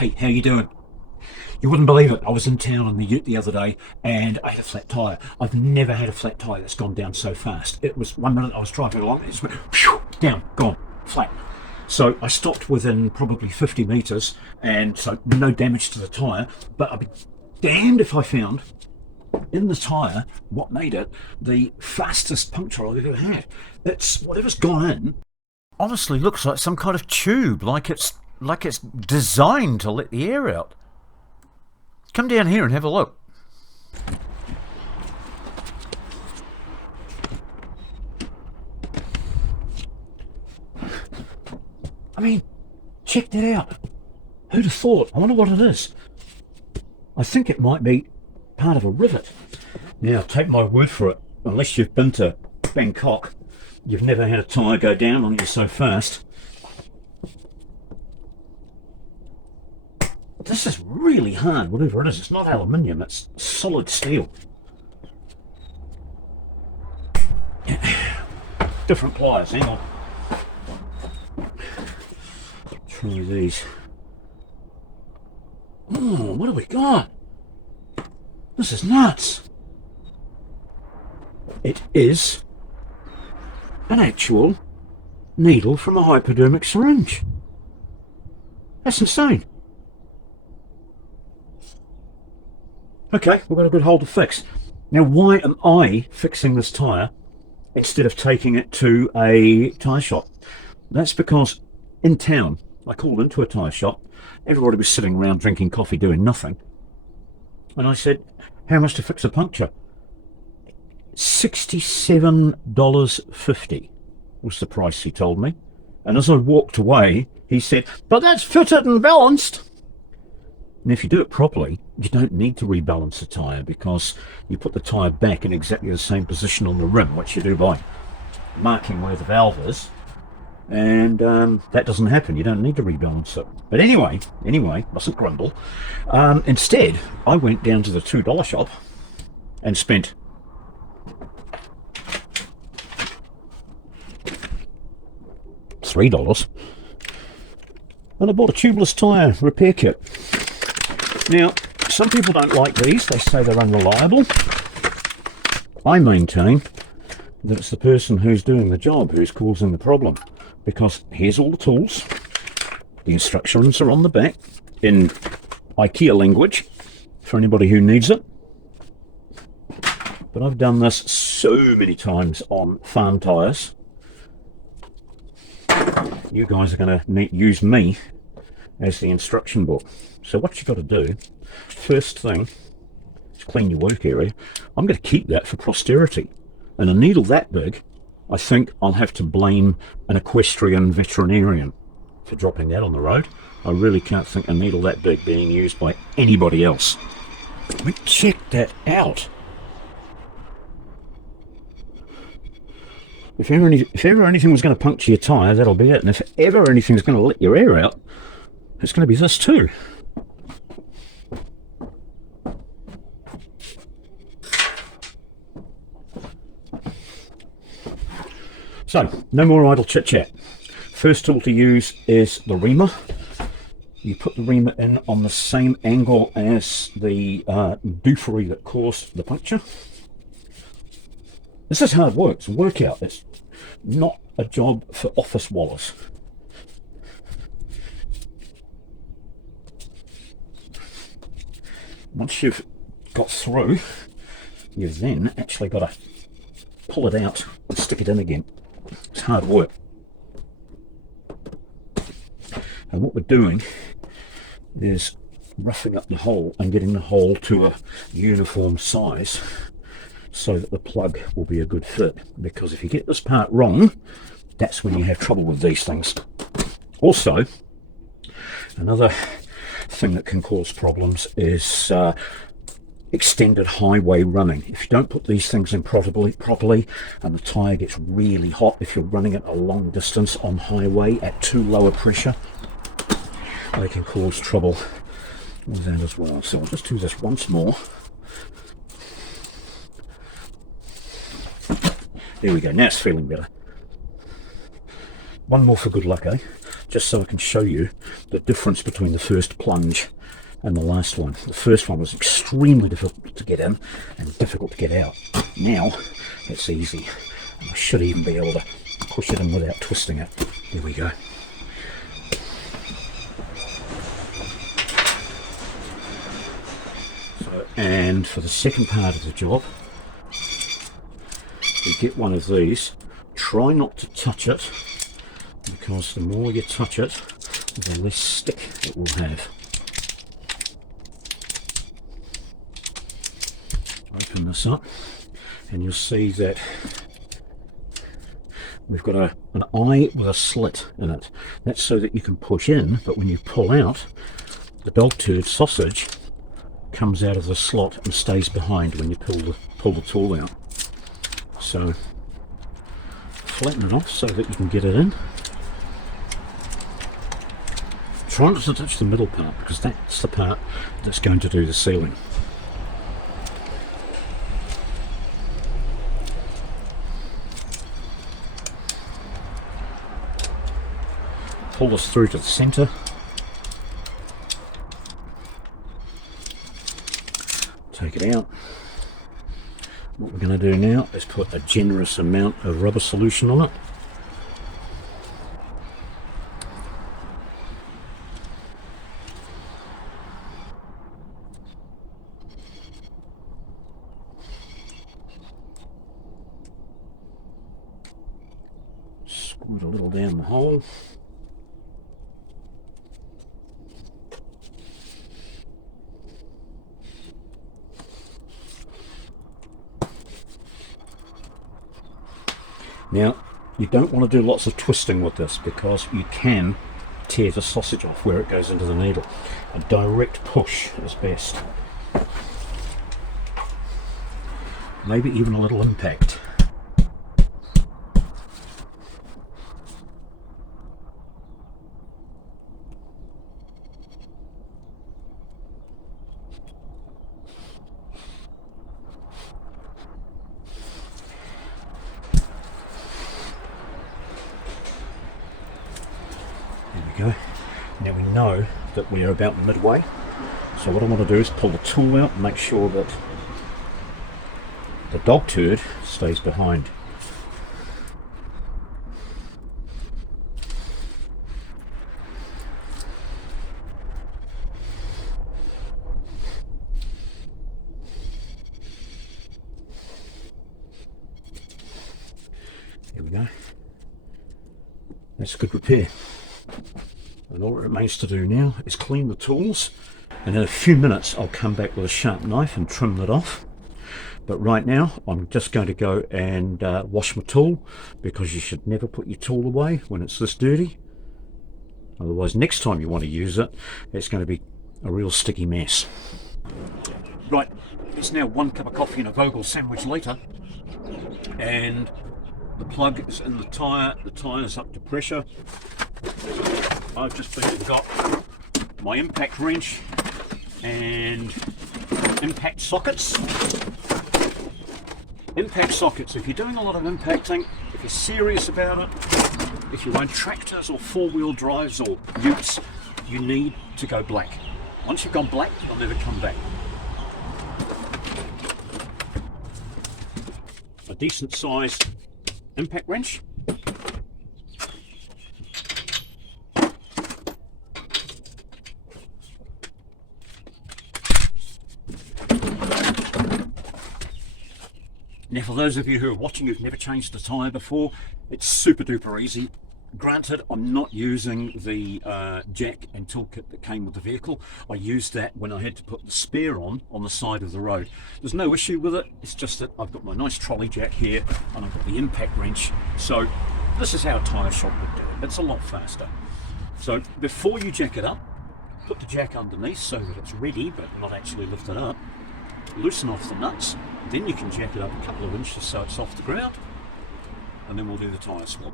Hey, how you doing? You wouldn't believe it. I was in town on the Ute the other day and I had a flat tyre. I've never had a flat tyre that's gone down so fast. It was 1 minute I was driving along, it just went phew, down, gone, flat. So I stopped within probably 50 metres, and so no damage to the tyre, but I'd be damned if I found in the tyre what made it the fastest puncture I've ever had. It's whatever's gone in honestly looks like some kind of tube, like it's designed to let the air out. Come down here and have a look. I mean, check that out. Who'd have thought? I wonder what it is. I think it might be part of a rivet. Now, take my word for it, unless you've been to Bangkok, you've never had a tyre go down on you so fast. This is really hard, whatever it is. It's not aluminium, it's solid steel. Different pliers, hang on. Try these. Oh, what have we got? This is nuts. It is an actual needle from a hypodermic syringe. That's insane. Okay, we've got a good hole to fix. Now, why am I fixing this tyre instead of taking it to a tyre shop? That's because in town, I called into a tyre shop. Everybody was sitting around drinking coffee, doing nothing. And I said, how much to fix a puncture? $67.50 was the price he told me. And as I walked away, he said, but that's fitted and balanced. And if you do it properly, you don't need to rebalance the tyre, because you put the tyre back in exactly the same position on the rim, which you do by marking where the valve is. And that doesn't happen. You don't need to rebalance it. But anyway, mustn't grumble. Instead, I went down to the $2 shop and spent $3. And I bought a tubeless tyre repair kit. Now, some people don't like these. They say they're unreliable. I maintain that it's the person who's doing the job who's causing the problem, because here's all the tools. The instructions are on the back in IKEA language for anybody who needs it. But I've done this so many times on farm tyres. You guys are going to use me as the instruction book. So what you've got to do, first thing, is clean your work area. I'm going to keep that for posterity. And a needle that big, I think I'll have to blame an equestrian veterinarian for dropping that on the road. I really can't think a needle that big being used by anybody else. I mean, check that out. If ever anything was going to puncture your tyre, that'll be it. And if ever anything's going to let your air out, it's going to be this too. So, no more idle chit-chat. First tool to use is the reamer. You put the reamer in on the same angle as the doofery that caused the puncture. This is hard work. It's a workout. It's not a job for office wallers. Once you've got through, you've then actually got to pull it out and stick it in again. It's hard work. And what we're doing is roughing up the hole and getting the hole to a uniform size so that the plug will be a good fit. Because if you get this part wrong, that's when you have trouble with these things. Also, another thing that can cause problems is extended highway running. If you don't put these things in properly and the tyre gets really hot, if you're running it a long distance on highway at too low a pressure, they can cause trouble with that as well. So I'll just do this once more. There we go, now it's feeling better. one more for good luck, eh? Just so I can show you the difference between the first plunge and the last one. The first one was extremely difficult to get in and difficult to get out. Now it's easy. I should even be able to push it in without twisting it. There we go. So, and for the second part of the job, you get one of these. Try not to touch it, because the more you touch it, the less stick it will have. Open this up and you'll see that we've got an eye with a slit in it. That's so that you can push in, but when you pull out, the dog turd sausage comes out of the slot and stays behind when you pull the tool out. So flatten it off so that you can get it in. Try not to touch the middle part, because that's the part that's going to do the sealing. Pull this through to the centre. Take it out. What we're going to do now is put a generous amount of rubber solution on it. Squirt a little down the hole. Now, you don't want to do lots of twisting with this, because you can tear the sausage off where it goes into the needle. A direct push is best. Maybe even a little impact. Go. Now we know that we are about midway, so what I want to do is pull the tool out and make sure that the dog turd stays behind. Here we go. That's a good repair. And all it remains to do now is clean the tools, and in a few minutes I'll come back with a sharp knife and trim that off. But right now I'm just going to go and wash my tool, because you should never put your tool away when it's this dirty. Otherwise, next time you want to use it, it's going to be a real sticky mess. Right, it's now 1 cup of coffee and a Vogel sandwich later, and the plug is in the tire's up to pressure. I've just got my impact wrench and impact sockets. Impact sockets, if you're doing a lot of impacting, if you're serious about it, if you run tractors or 4-wheel drives or utes, you need to go black. Once you've gone black, you'll never come back. A decent sized impact wrench. Now, for those of you who are watching who've never changed a tyre before, it's super duper easy. Granted, I'm not using the jack and toolkit that came with the vehicle. I used that when I had to put the spare on the side of the road. There's no issue with it, it's just that I've got my nice trolley jack here and I've got the impact wrench. So this is how a tyre shop would do it. It's a lot faster. So before you jack it up, put the jack underneath so that it's ready but not actually lifted up. Loosen off the nuts, then you can jack it up a couple of inches so it's off the ground, and then we'll do the tyre swap.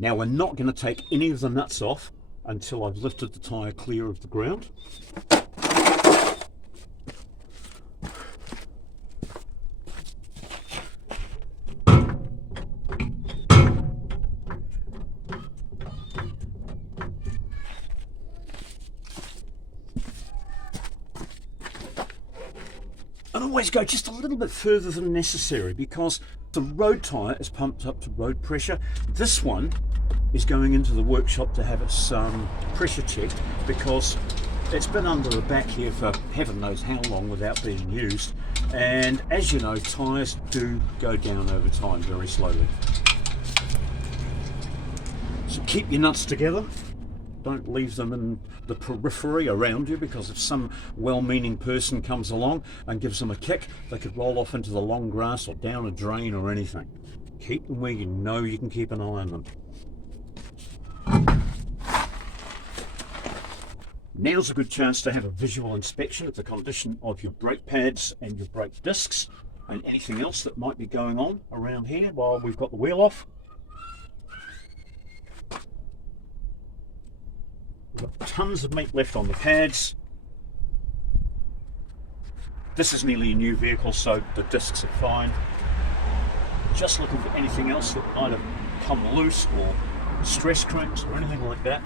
Now we're not going to take any of the nuts off until I've lifted the tyre clear of the ground. And always go just a little bit further than necessary, because the road tyre is pumped up to road pressure. This one is going into the workshop to have its pressure checked, because it's been under the back here for heaven knows how long without being used. And as you know, tyres do go down over time very slowly. So keep your nuts together. Don't leave them in the periphery around you, because if some well-meaning person comes along and gives them a kick, they could roll off into the long grass or down a drain or anything. Keep them where you know you can keep an eye on them. Now's a good chance to have a visual inspection of the condition of your brake pads and your brake discs and anything else that might be going on around here while we've got the wheel off. We've got tons of meat left on the pads. This is nearly a new vehicle, so the discs are fine. Just looking for anything else that might have come loose, or stress cramps or anything like that.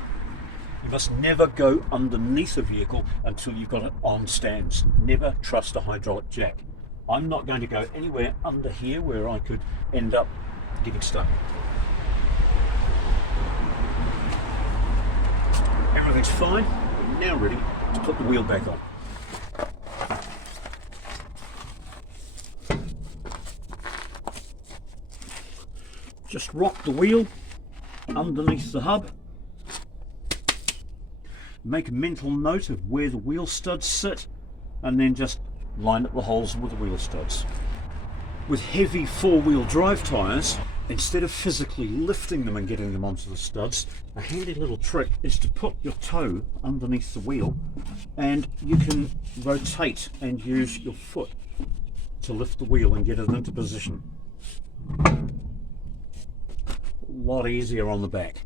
You must never go underneath a vehicle until you've got it on stands. Never trust a hydraulic jack. I'm not going to go anywhere under here where I could end up getting stuck. Everything's fine. We're now ready to put the wheel back on. Just rock the wheel underneath the hub. Make a mental note of where the wheel studs sit, and then just line up the holes with the wheel studs. With heavy four-wheel drive tyres, instead of physically lifting them and getting them onto the studs, a handy little trick is to put your toe underneath the wheel, and you can rotate and use your foot to lift the wheel and get it into position. A lot easier on the back.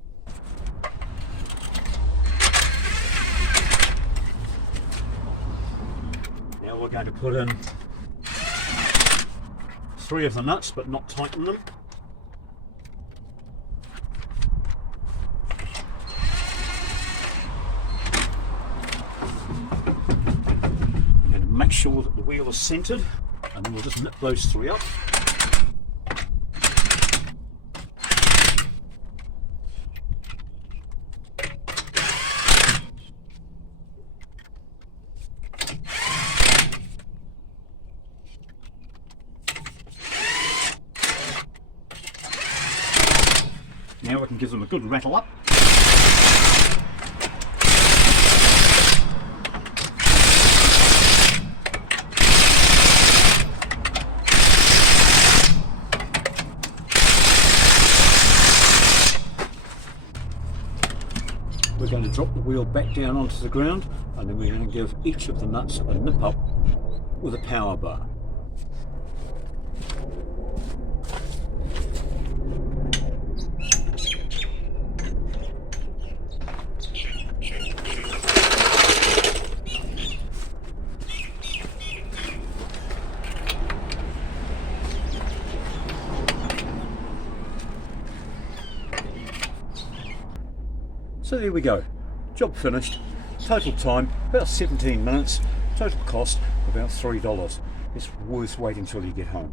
Now we're going to put in 3 of the nuts, but not tighten them. And make sure that the wheel is centered, and then we'll just nip those 3 up. Now we can give them a good rattle up. We're going to drop the wheel back down onto the ground, and then we're going to give each of the nuts a nip up with a power bar. So there we go, job finished. Total time about 17 minutes, total cost about $3. It's worth waiting till you get home.